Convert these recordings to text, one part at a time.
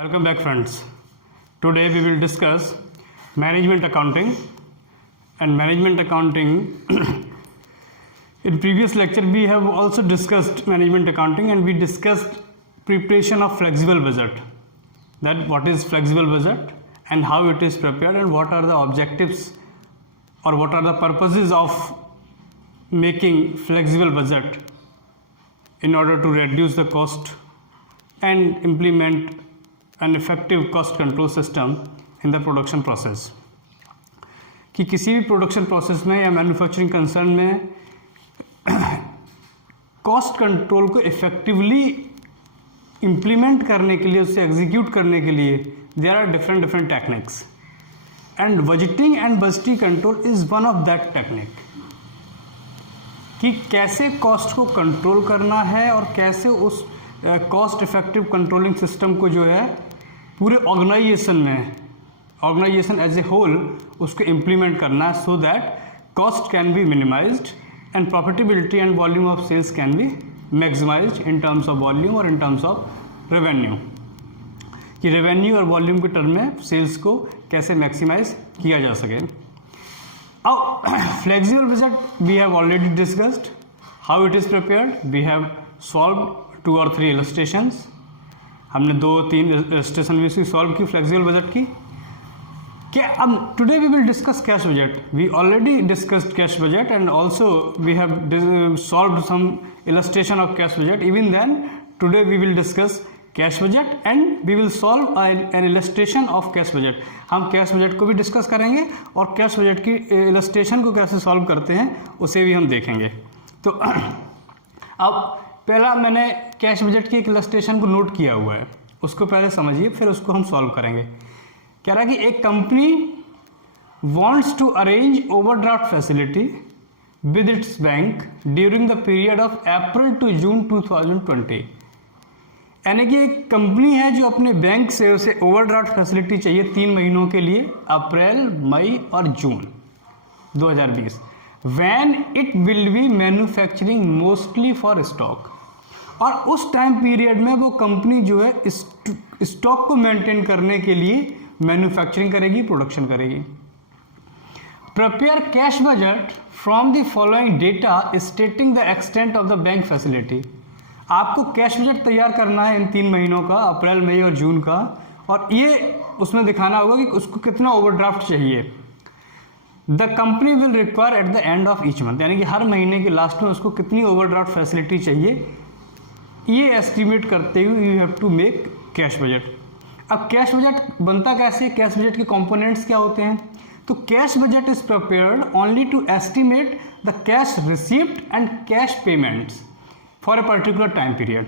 Welcome back, friends. Today we will discuss management accounting. And management accounting in previous lecture we have also discussed management accounting, and we discussed preparation of flexible budget, that what is flexible budget and how it is prepared and what are the objectives or what are the purposes of making flexible budget in order to reduce the cost and implement an effective cost control system in the production process. कि किसी भी production process में या manufacturing concern में cost control को effectively implement करने के लिए, उससे एग्जीक्यूट करने के लिए there are different techniques, and budgeting and बजटी control is one of that technique. कि कैसे कॉस्ट को कंट्रोल करना है और कैसे उस कॉस्ट इफेक्टिव कंट्रोलिंग सिस्टम को जो है पूरे ऑर्गेनाइजेशन एज ए होल उसको इम्प्लीमेंट करना है, so that cost can be minimized and profitability and volume of sales can be maximized in terms of volume और इन टर्म्स ऑफ रेवेन्यू. कि revenue और वॉल्यूम के टर्म में sales को कैसे मैक्सिमाइज किया जा सके. अब flexible budget we have already discussed how it is prepared. We have solved 2 or 3 illustrations. हमने 2-3 इलस्ट्रेशन भी उसकी सॉल्व की फ्लेक्सिबल बजट की. क्या अब today we will discuss cash budget. We already discussed cash budget and also we have solved some illustration of cash budget. Even then today we will discuss cash budget and we will solve an illustration of cash budget. हम cash budget को भी discuss करेंगे और cash budget की illustration को कैसे solve करते हैं उसे भी हम देखेंगे. तो अब पहला मैंने कैश बजट की एक इलस्ट्रेशन को नोट किया हुआ है, उसको पहले समझिए फिर उसको हम सॉल्व करेंगे. कह रहा है कि एक company wants to arrange overdraft facility with its bank during the period of April to June 2020. यानी कि एक कंपनी है जो अपने बैंक से उसे ओवरड्राफ्ट फैसिलिटी चाहिए 3 महीनों के लिए, अप्रैल, मई और जून 2020, when it will be manufacturing mostly for stock. और उस टाइम पीरियड में वो कंपनी जो है स्टॉक को मेंटेन करने के लिए मैन्युफैक्चरिंग करेगी, प्रोडक्शन करेगी. Prepare cash budget from the following data stating the extent of the bank facility. आपको कैश बजट तैयार करना है इन 3 महीनों का, अप्रैल, मई और जून का, और ये उसमें दिखाना होगा कि उसको कितना ओवरड्राफ्ट चाहिए. The company will require at the end of each month, यानी कि हर महीने के लास्ट में उसको कितनी ओवरड्राफ्ट फैसिलिटी चाहिए, ये एस्टिमेट करते हुए you have to make cash budget. अब कैश बजट बनता कैसे, कैश बजट के कंपोनेंट्स क्या होते हैं. तो cash budget is prepared only to estimate the cash received and cash payments for a particular time period.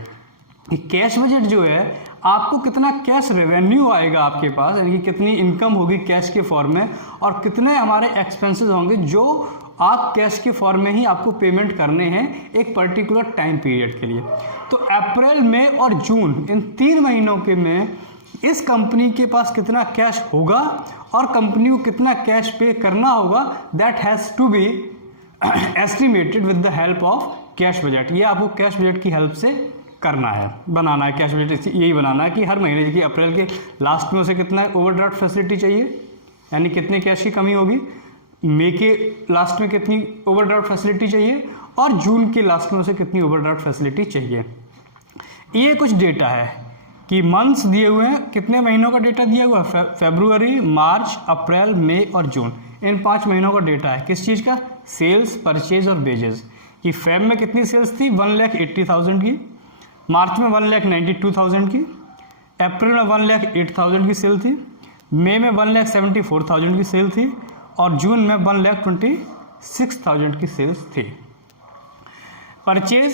Cash budget जो है आपको कितना कैश रेवेन्यू आएगा आपके पास, यानी कि कितनी इनकम होगी कैश के फॉर्म में, और कितने हमारे एक्सपेंसेस होंगे जो आप कैश के फॉर्म में ही आपको पेमेंट करने हैं एक पर्टिकुलर टाइम पीरियड के लिए. तो अप्रैल, मई और जून इन 3 महीनों के में इस कंपनी के पास कितना कैश होगा और कंपनी को कितना कैश पे करना होगा, that has to be estimated with the help of cash budget. ये आपको कैश बजट की हेल्प से करना है, बनाना है. कैश बजट यही बनाना है कि हर महीने की अप्रैल के लास्ट में उसे कितना ओवरड्राफ्ट फैसिलिटी चाहिए, यानी कितने कैश की कमी होगी, मई के लास्ट में कितनी ओवरड्राफ्ट फैसिलिटी चाहिए, और जून के लास्ट में उसे कितनी ओवरड्राफ्ट फैसिलिटी चाहिए. ये कुछ डेटा है कि मंथ्स दिए हुए हैं, कितने महीनों का डेटा दिया हुआ है, फरवरी, मार्च, अप्रैल, मई और जून. इन 5 महीनों का डेटा है. किस चीज़ का, सेल्स, परचेज और वेजेस. कि फेब में कितनी सेल्स थी, 1,80,000 की, मार्च में 1,92,000 की, अप्रैल में 1,08,000 की सेल थी, मई में 1,74,000 की सेल थी, और जून में 1,26,000 की सेल्स थी. परचेज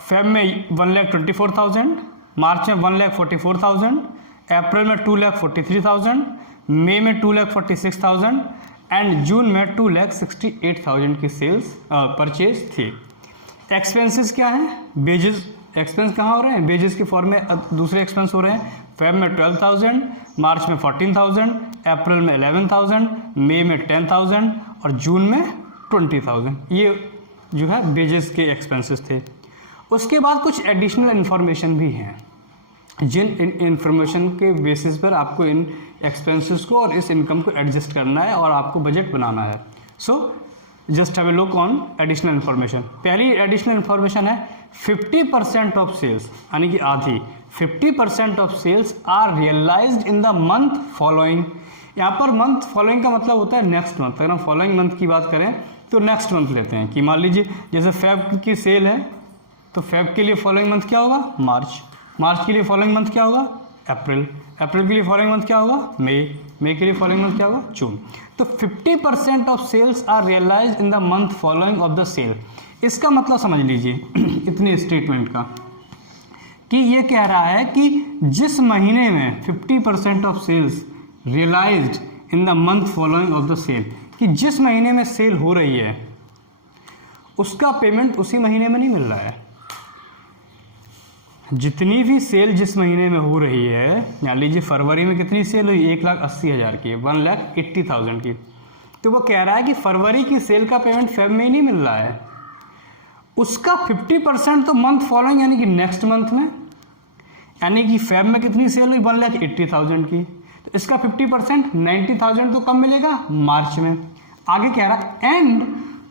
फेब में 1,24,000, मार्च में 1,44,000, अप्रैल में 2,43,000, मई में 2,46,000 एंड जून में 2,68,000 की सेल्स परचेज थी. एक्सपेंसेस क्या है, वेजेस. एक्सपेंस कहाँ हो रहे हैं, वेजेस के फॉर्म में दूसरे एक्सपेंस हो रहे हैं. फेब में 12,000, मार्च में 14,000, अप्रैल में 11,000, मई में 10,000 और जून में 20,000. ये जो है वेजेस के एक्सपेंसेस थे. उसके बाद कुछ एडिशनल इन्फॉर्मेशन भी हैं. जिन इंफॉर्मेशन के बेसिस पर आपको इन एक्सपेंसेस को और इस इनकम को एडजस्ट करना है और आपको बजट बनाना है। So just have a look on additional information. पहली एडिशनल इन्फॉर्मेशन है 50% ऑफ सेल्स, यानी कि आधी 50% of sales are realised in the month following. यहाँ पर मंथ फॉलोइंग का मतलब होता है नेक्स्ट मंथ। अगर हम फॉलोइंग मंथ की बात करें तो नेक्स्ट मंथ लेते हैं कि मान लीजिए जैसे फेब की सेल है तो फेब के लिए फॉलोइंग मंथ क्या होगा, मार्च। मार्च के लिए फॉलोइंग मंथ क्या होगा, अप्रैल। अप्रैल के लिए फॉलोइंग मंथ क्या होगा, मई के लिए फॉलोइंग मंथ क्या होगा, जून। तो 50% of sales are realised in the month following of the sale. इसका मतलब समझ लीजिए इतने स्टेटमेंट का कि ये कह रहा है कि जिस महीने में 50% of sales realised in the month following of the sale, कि जिस महीने में सेल हो रही है उसका पेमेंट उसी महीने में नहीं मिल रहा है। जितनी भी सेल जिस महीने में हो रही है, मान लीजिए फरवरी में कितनी सेल हुई, 1,80,000 की, 1,80,000 की, तो वो कह रहा है कि फरवरी की सेल का पेमेंट फेब में ही नहीं मिल रहा है, उसका 50% तो मंथ फॉलोइंग यानी कि नेक्स्ट मंथ में, यानी कि फेब में कितनी सेल हुई, 1,80,000 की, तो इसका 50% 90,000 तो कम मिलेगा मार्च में। आगे कह रहा एंड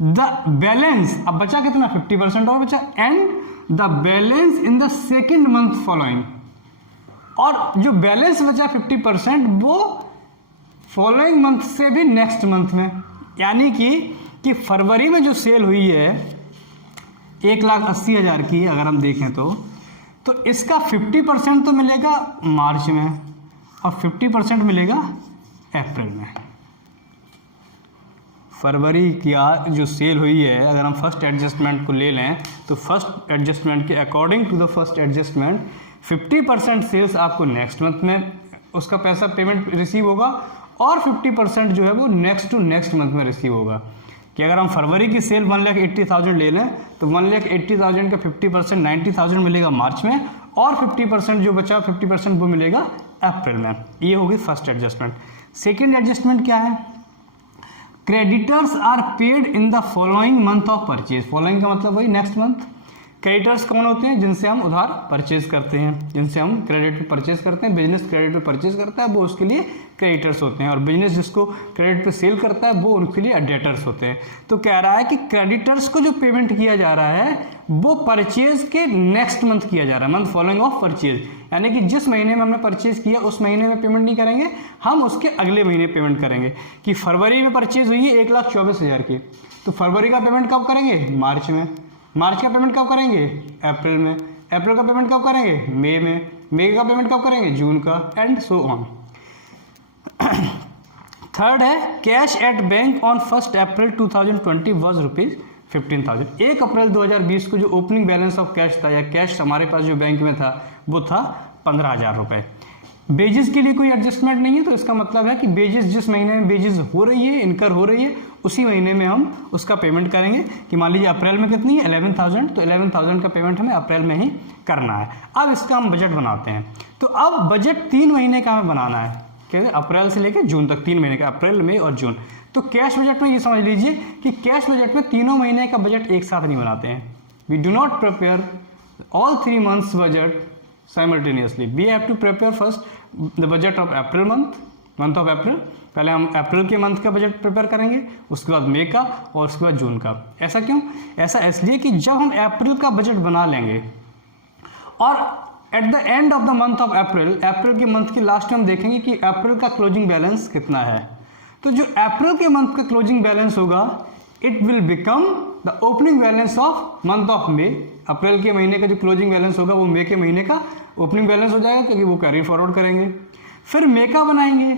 द बैलेंस, अब बचा कितना, 50% और बचा, and the balance in the second month following, और जो बैलेंस बचा 50% वो फॉलोइंग मंथ से भी नेक्स्ट मंथ में, यानी कि फरवरी में जो सेल हुई है 1,80,000 की अगर हम देखें तो इसका 50% तो मिलेगा मार्च में और 50% मिलेगा अप्रैल में। फरवरी की जो सेल हुई है, अगर हम फर्स्ट एडजस्टमेंट को ले लें तो फर्स्ट एडजस्टमेंट के according to the first adjustment 50% sales आपको नेक्स्ट मंथ में उसका पैसा पेमेंट रिसीव होगा और 50% जो है वो नेक्स्ट टू नेक्स्ट मंथ में रिसीव होगा। कि अगर हम फरवरी की सेल 1,80,000 ले लें तो 1,80,000 का 50% 90,000 मिलेगा मार्च में और 50% जो बचा 50% वो मिलेगा अप्रैल में। ये होगी फर्स्ट एडजस्टमेंट। सेकेंड एडजस्टमेंट क्या है, creditors are paid in the following month of purchase. Following का मतलब वही नेक्स्ट मंथ। क्रेडिटर्स कौन होते हैं, जिनसे हम उधार परचेज करते हैं, जिनसे हम क्रेडिट पे परचेज करते हैं। बिजनेस क्रेडिट पे परचेज करता है वो उसके लिए क्रेडिटर्स होते हैं, और बिजनेस जिसको क्रेडिट पे सेल करता है वो उनके लिए डेटर्स होते हैं। तो कह रहा है कि क्रेडिटर्स को जो पेमेंट किया जा रहा है वो परचेज के नेक्स्ट मंथ किया जा रहा है, मंथ फॉलोइंग ऑफ परचेज, यानी कि जिस महीने में हमने परचेज किया उस महीने में पेमेंट नहीं करेंगे, हम उसके अगले महीने पेमेंट करेंगे। कि फरवरी में परचेज हुई है 1,24,000 की, तो फरवरी का पेमेंट कब करेंगे, मार्च में। मार्च का पेमेंट कब करेंगे, अप्रैल में। अप्रैल का पेमेंट कब करेंगे, मई में। मई का पेमेंट कब करेंगे, जून का, एंड सो ऑन। थर्ड है cash at bank on 1 April 2020 was ₹15,000। 1 अप्रैल 2020 को जो ओपनिंग बैलेंस ऑफ कैश था या कैश हमारे पास जो बैंक में था वो था 15,000 रुपये। बेजिस के लिए कोई एडजस्टमेंट नहीं है, तो इसका मतलब है कि बेजिस जिस महीने में बेजिस हो रही है, इनकर हो रही है, उसी महीने में हम उसका पेमेंट करेंगे। कि मान लीजिए अप्रैल में कितनी है 11,000, तो 11,000 का पेमेंट हमें अप्रैल में ही करना है। अब इसका हम बजट बनाते हैं। तो अब बजट 3 महीने का हमें बनाना है, कैसे, अप्रैल से लेकर जून तक 3 महीने का, अप्रैल मई और जून। तो कैश बजट में ये समझ लीजिए कि कैश बजट में तीनों महीने का बजट एक साथ नहीं बनाते हैं। We do not prepare all 3 months budget simultaneously. We have to prepare first the budget of April month of April. पहले हम अप्रैल के मंथ का बजट प्रिपेयर करेंगे, उसके बाद मई का और उसके बाद जून का। ऐसा क्यों, ऐसा इसलिए कि जब हम अप्रैल का बजट बना लेंगे और at the end of the month of अप्रैल के मंथ के लास्ट में हम देखेंगे कि अप्रैल का क्लोजिंग बैलेंस कितना है। तो जो अप्रैल के मंथ का क्लोजिंग बैलेंस होगा it will become the opening balance of month of May. अप्रैल के महीने का जो क्लोजिंग बैलेंस होगा वो मई के महीने का ओपनिंग बैलेंस हो जाएगा, क्योंकि वो कैरी फॉरवर्ड करेंगे। फिर मई का बनाएंगे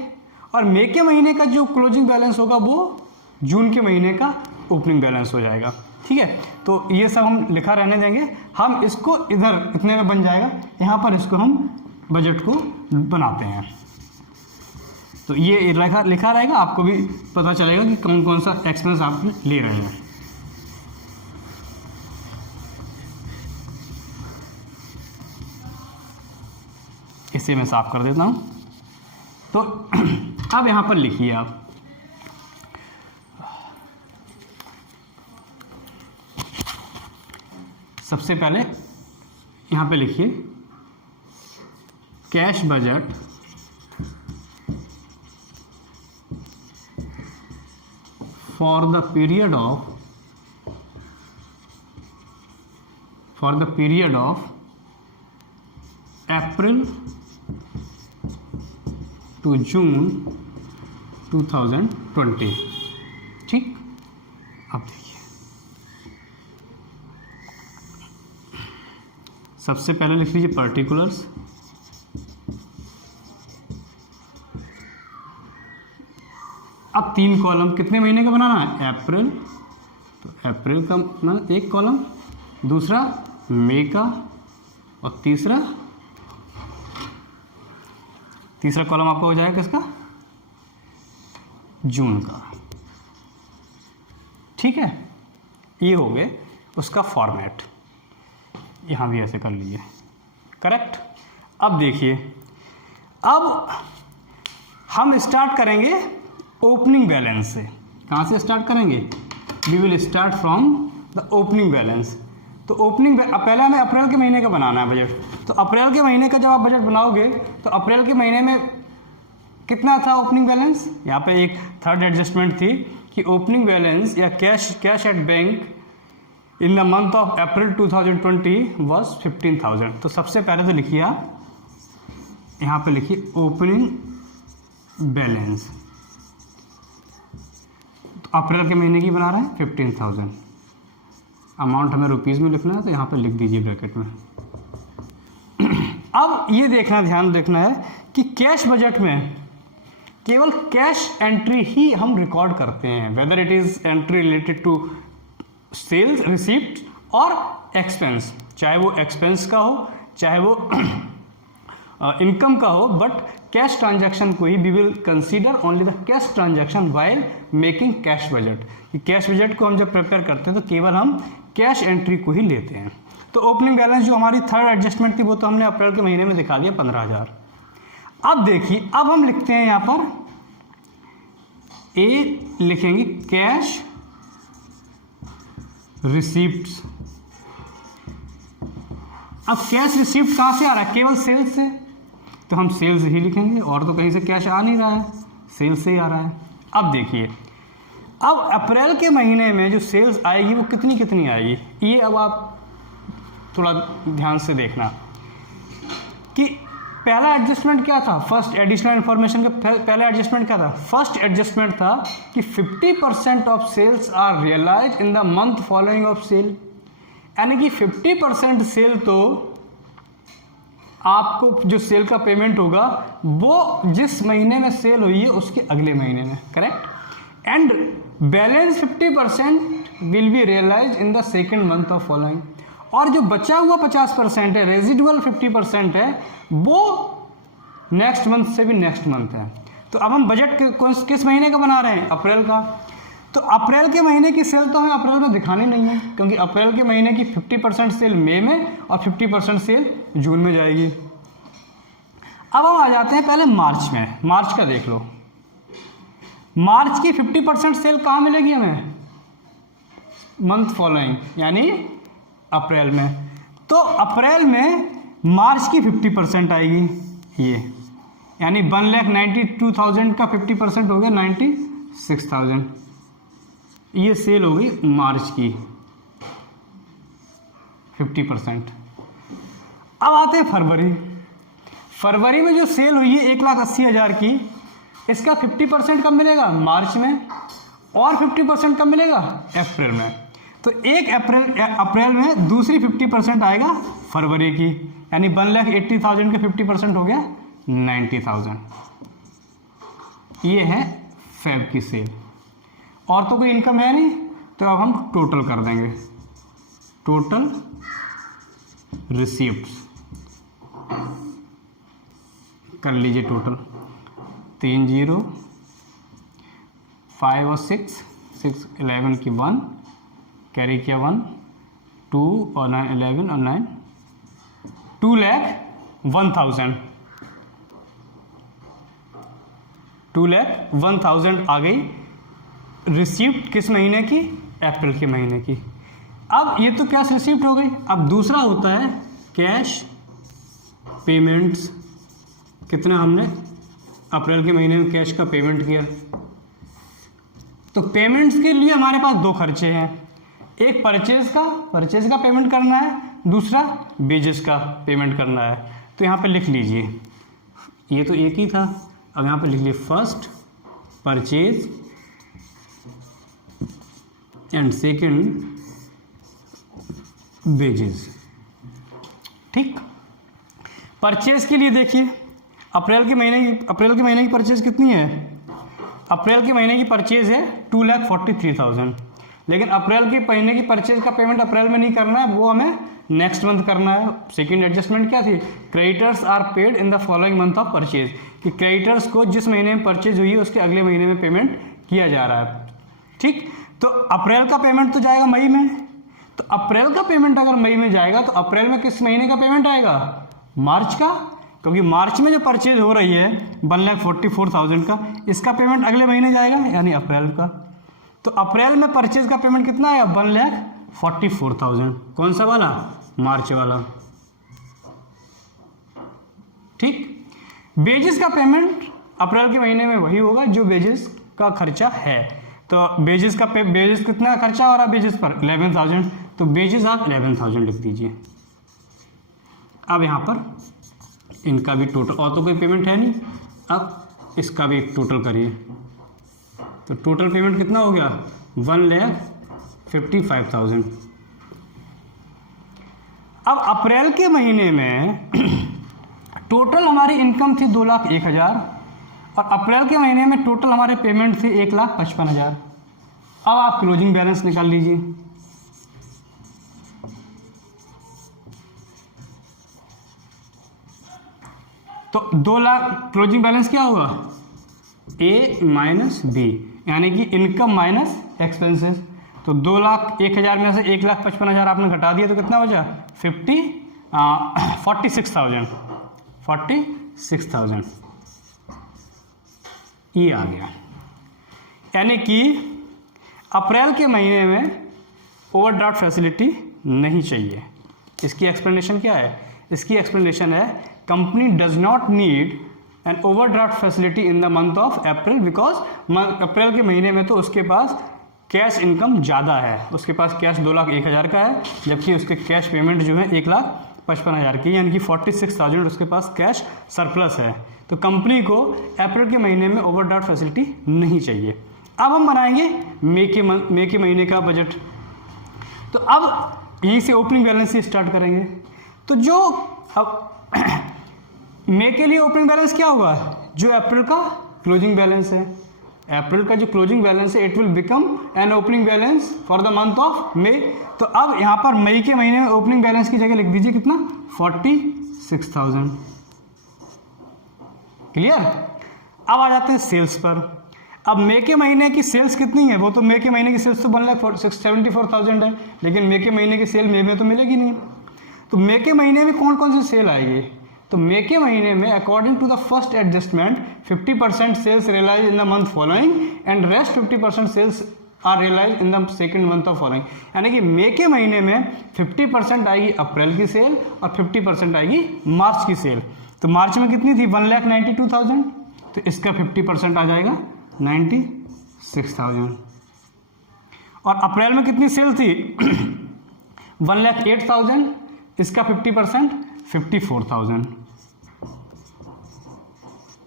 और मई के महीने का जो क्लोजिंग बैलेंस होगा वो जून के महीने का ओपनिंग बैलेंस हो जाएगा। ठीक है, तो ये सब हम लिखा रहने देंगे। हम इसको इधर इतने में बन जाएगा, यहाँ पर इसको हम बजट को बनाते हैं। तो ये लिखा रहेगा, आपको भी पता चलेगा कि कौन कौन सा एक्सपेंस आप ले रहे हैं। इसे मैं साफ कर देता हूँ। तो अब यहाँ पर लिखिए आप, सबसे पहले यहाँ पे लिखिए cash budget for the period of April to June 2020। ठीक, अब देखिए सबसे पहले लिख लीजिए पर्टिकुलर्स। अब 3 कॉलम कितने महीने का बनाना है? अप्रैल, तो अप्रैल का ना एक कॉलम, दूसरा मई का, और तीसरा कॉलम आपका हो जाएगा किसका? जून का। ठीक है, ये हो गए उसका फॉर्मेट। यहाँ भी ऐसे कर लीजिए, करेक्ट। अब देखिए, अब हम स्टार्ट करेंगे ओपनिंग बैलेंस से। कहाँ से स्टार्ट करेंगे? We will start from the opening balance. तो ओपनिंग पहले हमें अप्रैल के महीने का बनाना है बजट। तो अप्रैल के महीने का जब आप बजट बनाओगे तो अप्रैल के महीने में कितना था ओपनिंग बैलेंस? यहाँ पे एक थर्ड एडजस्टमेंट थी कि ओपनिंग बैलेंस या cash at bank in the month of April 2020 was 15,000। तो सबसे पहले तो लिखिए आप, यहाँ पे लिखिए ओपनिंग बैलेंस। तो अप्रैल के महीने की बना रहे हैं 15,000। अमाउंट हमें रुपीज़ में लिखना है, तो यहाँ पे लिख दीजिए ब्रैकेट में। अब ये देखना, ध्यान देखना है कि कैश बजट में केवल कैश एंट्री ही हम रिकॉर्ड करते हैं, whether it is entry related to sales receipt और एक्सपेंस, चाहे वो एक्सपेंस का हो चाहे वो इनकम का हो, बट कैश ट्रांजैक्शन को ही we will consider only the cash transaction while making cash budget. Cash budget को हम जब प्रिपेयर करते हैं तो केवल हम कैश एंट्री को ही लेते हैं। तो ओपनिंग बैलेंस जो हमारी थर्ड एडजस्टमेंट थी वो तो हमने अप्रैल के महीने में दिखा दिया 15,000। अब देखिए, अब हम लिखते हैं यहाँ पर ए लिखेंगे कैश रिसीप्ट्स। अब कैश रिसीप्ट कहाँ से आ रहा है? केवल सेल्स से, तो हम सेल्स ही लिखेंगे, और तो कहीं से कैश आ नहीं रहा है, सेल्स से ही आ रहा है। अब देखिए, अब अप्रैल के महीने में जो सेल्स आएगी वो कितनी आएगी, ये अब आप थोड़ा ध्यान से देखना कि पहला एडजस्टमेंट क्या था। फर्स्ट एडिशनल इंफॉर्मेशन का पहला एडजस्टमेंट क्या था? फर्स्ट एडजस्टमेंट था कि 50% of sales are realise in the month following of sale, यानी कि 50% सेल तो आपको जो सेल का पेमेंट होगा वो जिस महीने में सेल हुई है उसके अगले महीने में, correct. And balance 50% will be realise in the second month of following, और जो बचा हुआ 50% है, रेजिडुअल 50% है, वो नेक्स्ट मंथ से भी नेक्स्ट मंथ है। तो अब हम बजट किस महीने का बना रहे हैं? अप्रैल का। तो अप्रैल के महीने की सेल तो हमें अप्रैल में दिखानी नहीं है, क्योंकि अप्रैल के महीने की 50% सेल मई में और 50% सेल जून में जाएगी। अब हम आ जाते हैं पहले मार्च में। मार्च का देख लो, मार्च की 50% सेल कहाँ मिलेगी हमें? मंथ फॉलोइंग, यानी अप्रैल में। तो अप्रैल में मार्च की 50% आएगी, ये यानी 1,92,000 का 50% हो गया 96,000। ये सेल हो गई मार्च की 50%। अब आते हैं फरवरी। फरवरी में जो सेल हुई है 1,80,000 की, इसका 50% कब मिलेगा? मार्च में, और 50% कब मिलेगा? अप्रैल में। तो एक अप्रैल में दूसरी 50% आएगा फरवरी की, यानी 1,80,000 का 50% हो गया 90,000। ये है फेब की सेल। और तो कोई इनकम है नहीं, तो अब हम टोटल कर देंगे, टोटल रिसीप्ट्स कर लीजिए। टोटल 3 0 5 और 6 11 की 1 कैरी किया 1 2 और 9 11 और 9 2,01,000 2,01,000 आ गई रिसीप्ट किस महीने की? अप्रैल के महीने की। अब ये तो कैश रिसीप्ट हो गई। अब दूसरा होता है कैश पेमेंट्स। कितना हमने अप्रैल के महीने में कैश का पेमेंट किया। तो पेमेंट्स के लिए हमारे पास दो खर्चे हैं, एक परचेज का पेमेंट करना है, दूसरा वेजेस का पेमेंट करना है। तो यहाँ पे लिख लीजिए, ये तो एक ही था, अब यहाँ पे लिख लीजिए first purchase and second wages. ठीक, परचेज के लिए देखिए अप्रैल के महीने की परचेज कितनी है। अप्रैल के महीने की परचेज है 2,43,000, लेकिन अप्रैल के महीने की परचेज का पेमेंट अप्रैल में नहीं करना है, वो हमें नेक्स्ट मंथ करना है। सेकंड एडजस्टमेंट क्या थी, creditors are paid in the following month of purchase, कि क्रेडिटर्स को जिस महीने में परचेज हुई है उसके अगले महीने में पेमेंट किया जा रहा है। ठीक, तो अप्रैल का पेमेंट तो जाएगा मई में, तो अप्रैल का पेमेंट अगर मई में जाएगा तो अप्रैल में किस महीने का पेमेंट आएगा, मार्च का, क्योंकि मार्च में जो परचेज हो रही है 1,44,000 का, इसका पेमेंट अगले महीने जाएगा यानी अप्रैल का। तो अप्रैल में परचेज का पेमेंट कितना आएगा 1,44,000, कौन सा वाला, मार्च वाला। ठीक, वेजेस का पेमेंट अप्रैल के महीने में वही होगा जो वेजेस का खर्चा है। तो वेजेस कितना खर्चा हो रहा है वेजेस पर 11,000, तो वेजेस आप 11,000 लिख दीजिए। अब यहाँ पर इनका भी टोटल, और तो कोई पेमेंट है नहीं, अब इसका भी टोटल करिए। तो टोटल पेमेंट कितना हो गया 1,55,000। अब अप्रैल के महीने में टोटल हमारी इनकम थी 2,01,000 और अप्रैल के महीने में टोटल हमारे पेमेंट थे 1,55,000। अब आप क्लोजिंग बैलेंस निकाल लीजिए। तो 2 लाख क्लोजिंग बैलेंस क्या होगा, ए माइनस बी, यानी कि इनकम माइनस एक्सपेंसेस। तो 2,01,000 में से 1,55,000 आपने घटा दिया तो कितना बचा 46,000 ये आ गया। यानी कि अप्रैल के महीने में ओवरड्राफ्ट फैसिलिटी नहीं चाहिए। इसकी एक्सप्लेनेशन क्या है, इसकी एक्सप्लेनेशन है company does not need an overdraft facility in the month of April, because अप्रैल के महीने में तो उसके पास कैश इनकम ज़्यादा है, उसके पास कैश 2,01,000 का है, जबकि उसके कैश पेमेंट जो है 1,55,000 की, यानी कि 46,000 उसके पास कैश सरप्लस है। तो कंपनी को अप्रैल के महीने में ओवरड्राफ्ट फैसिलिटी नहीं चाहिए। अब हम बनाएंगे मई के महीने का बजट। तो अब यहीं से ओपनिंग बैलेंस से स्टार्ट करेंगे। तो जो अब मई के लिए ओपनिंग बैलेंस क्या होगा, जो अप्रैल का क्लोजिंग बैलेंस है, अप्रैल का जो क्लोजिंग बैलेंस है it will become an opening balance for the month of May. तो अब यहाँ पर मई के महीने में ओपनिंग बैलेंस की जगह लिख दीजिए कितना 46,000। क्लियर। अब आ जाते हैं सेल्स पर। अब मई के महीने की सेल्स कितनी है, वो तो मई के महीने की सेल्स तो 1,74,000 है, लेकिन मई के महीने की सेल मई में तो मिलेगी नहीं। तो मई के महीने में कौन कौन सी सेल आएगी, तो मई के महीने में according to the first adjustment 50% sales realise in the month following and rest 50% sales are realise in the second month of following. यानी कि मई के महीने में 50% आएगी अप्रैल की सेल और 50% आएगी मार्च की सेल। तो मार्च में कितनी थी 1,92,000, तो इसका 50% आ जाएगा 96,000। और अप्रैल में कितनी सेल थी 1,08,000, इसका 50% 54,000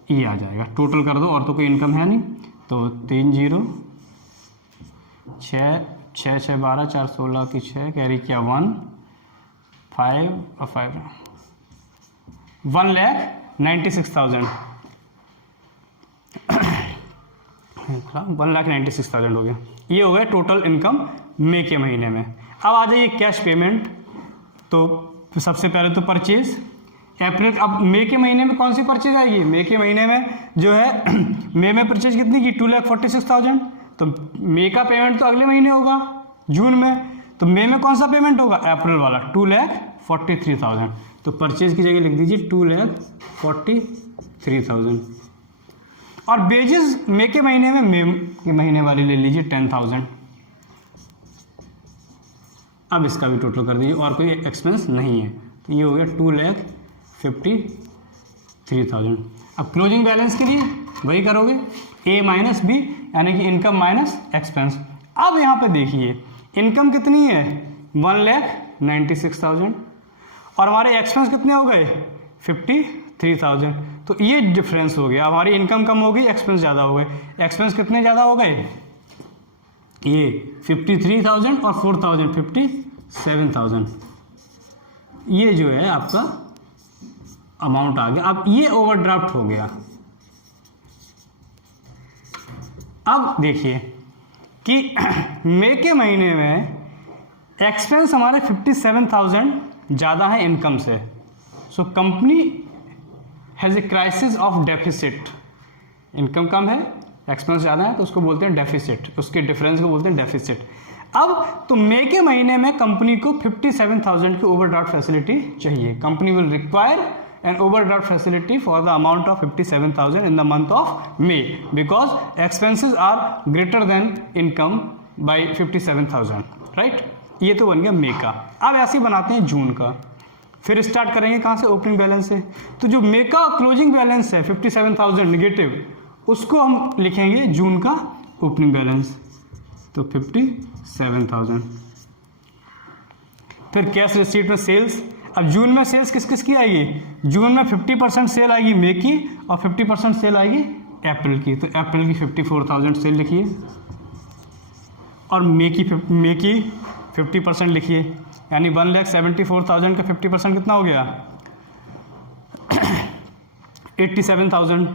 ये आ जाएगा। टोटल कर दो, और तो कोई इनकम है नहीं, तो 3 0 6 6 6 12 4 16 की 6 कैरी किया 1 5 और 5 1,96,000 1,96,000 हो गया। ये हो गया टोटल इनकम मई के महीने में। अब आ जाइए कैश पेमेंट। तो सबसे पहले तो परचेज अप्रैल, अब मई के महीने में कौन सी परचेज आएगी, मई के महीने में जो है मई में परचेज कितनी की 2,46,000। तो मई का पेमेंट तो अगले महीने होगा जून में, तो मई में कौन सा पेमेंट होगा अप्रैल वाला 2,43,000। तो परचेज की जगह लिख दीजिए 2,43,000। और वेजेस मई के महीने में मई के महीने वाली ले लीजिए 10,000। अब इसका भी टोटल कर दीजिए, और कोई एक्सपेंस नहीं है। तो ये हो गया 2,53,000 3000। अब क्लोजिंग बैलेंस के लिए वही करोगे, ए माइनस बी, यानी कि इनकम माइनस एक्सपेंस। अब यहाँ पे देखिए इनकम कितनी है 1,96,000 और हमारे एक्सपेंस कितने हो गए 53,000। तो ये डिफरेंस हो गया, हमारी इनकम कम हो गई, एक्सपेंस ज़्यादा हो गए। एक्सपेंस कितने ज़्यादा हो गए, ये 53,000 और 4,000 57,000। ये जो है आपका अमाउंट आ गया। अब ये ओवरड्राफ्ट हो गया। अब देखिए कि मई के महीने में एक्सपेंस हमारे 57,000 ज़्यादा है इनकम से। So company has a crisis of deficit. Income कम है, एक्सपेंस ज़्यादा है, तो उसको बोलते हैं डेफिसिट, उसके डिफरेंस को बोलते हैं डेफिसिट। अब तो मई के महीने में कंपनी को 57,000 की ओवरड्राफ्ट फैसिलिटी चाहिए। Company will require an overdraft facility for the amount of 57,000 in the month of May because expenses are greater than income by 57,000, right? ये तो बन गया मई का। अब ऐसे ही बनाते हैं जून का। फिर स्टार्ट करेंगे कहाँ से, ओपनिंग बैलेंस से। तो जो मई का क्लोजिंग बैलेंस है 57,000 निगेटिव, उसको हम लिखेंगे जून का ओपनिंग बैलेंस, तो 57,000। फिर कैश रिसीट में सेल्स। अब जून में सेल्स किस किस की आएगी, जून में 50% सेल आएगी मई की और 50% सेल आएगी अप्रैल की। तो अप्रैल की 54,000 सेल लिखिए और मई की 50% लिखिए, यानी 1,74,000 का 50% कितना हो गया 87,000।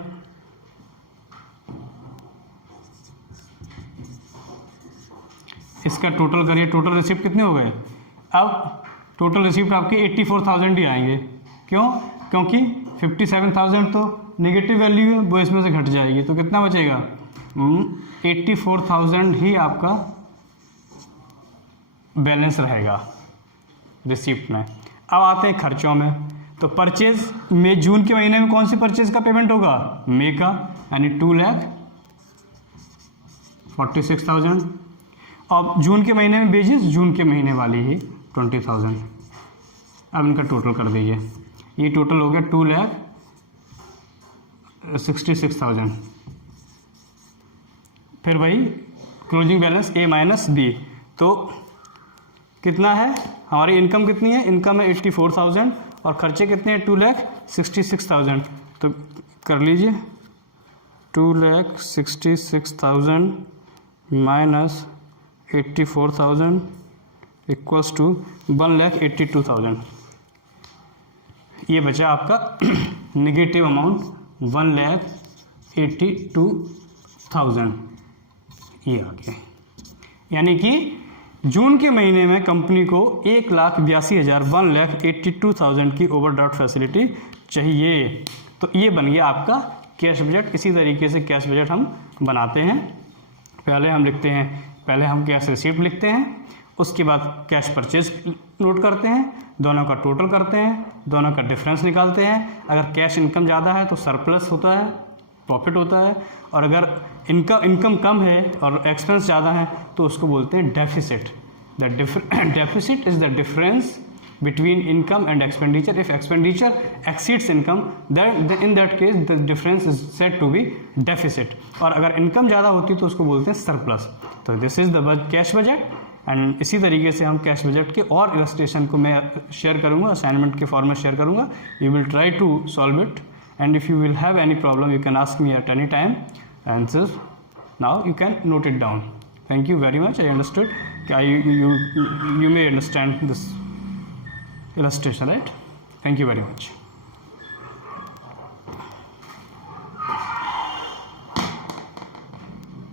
इसका टोटल करिए, टोटल रिसिप्ट कितने हो गए। अब टोटल रिसिप्ट आपके 84,000 ही आएंगे। क्यों, क्योंकि 57,000 तो नेगेटिव वैल्यू है, वो इसमें से घट जाएगी, तो कितना बचेगा 84,000 ही आपका बैलेंस रहेगा रिसिप्ट में। अब आते हैं खर्चों में। तो परचेज में जून के महीने में कौन सी परचेज का पेमेंट होगा, मई का, यानी 2,46,000। अब जून के महीने में बेजिस जून के महीने वाली ही 20,000। अब इनका टोटल कर दीजिए, ये टोटल हो गया 2,66,000। फिर वही क्लोजिंग बैलेंस ए माइनस बी। तो कितना है, हमारी इनकम कितनी है, इनकम है 84,000 और खर्चे कितने हैं 2,66,000। तो कर लीजिए 2,66,000 माइनस 84,000 इक्वल्स टू 1,82,000। ये बचा आपका निगेटिव अमाउंट 1,82,000 ये आ गया। यानी कि जून के महीने में कंपनी को 1,82,000 की ओवरड्राफ्ट फैसिलिटी चाहिए। तो ये बन गया आपका कैश बजट। इसी तरीके से कैश बजट हम बनाते हैं। पहले हम लिखते हैं, पहले हम कैश रिसीप्ट लिखते हैं, उसके बाद कैश परचेज नोट करते हैं, दोनों का टोटल करते हैं, दोनों का डिफरेंस निकालते हैं। अगर कैश इनकम ज़्यादा है तो सरप्लस होता है, प्रॉफिट होता है, और अगर इनकम कम है और एक्सपेंस ज़्यादा है तो उसको बोलते हैं deficit. The deficit is the difference between income and expenditure. If expenditure exceeds income, then in that case the difference is said to be deficit. और अगर इनकम ज़्यादा होती तो उसको बोलते हैं सरप्लस। तो this is the cash budget. And इसी तरीके से हम कैश बजट के और इलस्ट्रेशन को मैं शेयर करूँगा, असाइनमेंट के फॉर्म में शेयर करूँगा। You will try to solve it, and if you will have any problem you can ask me at any time answer. Now you can note it down. Thank you very much. I understood, you may understand this illustration, right? Thank you very much.